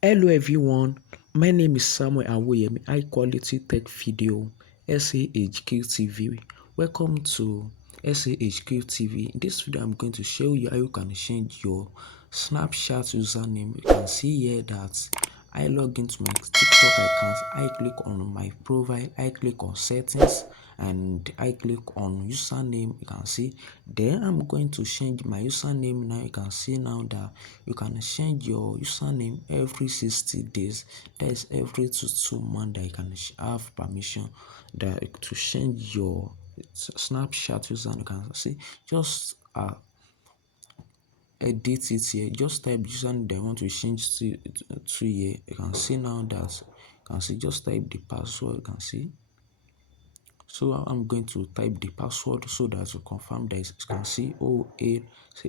Hello everyone, my name is Samuel Awoyemi, high quality tech video, SAHQTV. Welcome to SAHQTV. In this video, I'm going to show you how you can change your Snapchat username. You can see here that I log into my TikTok account, I click on my profile, I click on settings, and I click on username. You can see then I'm going to change my username. Now you can see now that you can change your username every 60 days. That is every 2 months that you can have permission that to change your Snapchat username. You can see just edit it here, just type username that you want to change to here. You can see now that you can see just type the password. You can see, so I'm going to type the password so that to confirm that you can see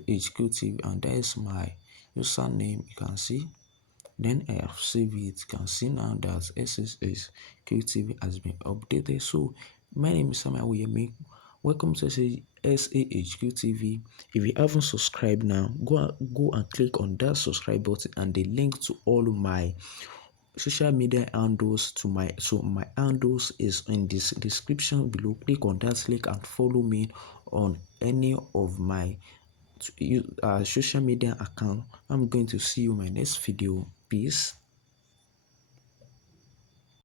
H-QTV, and that is my username. You can see then I have saved it. You can see now that SSHQTV has been updated. So my name is Samuel Awoyemi. Welcome to SAHQTV. If you haven't subscribed now, go and click on that subscribe button, and the link to all my social media handles my handles is in this description below. Click on that link and follow me on any of my social media account. I'm going to see you in my next video. Peace.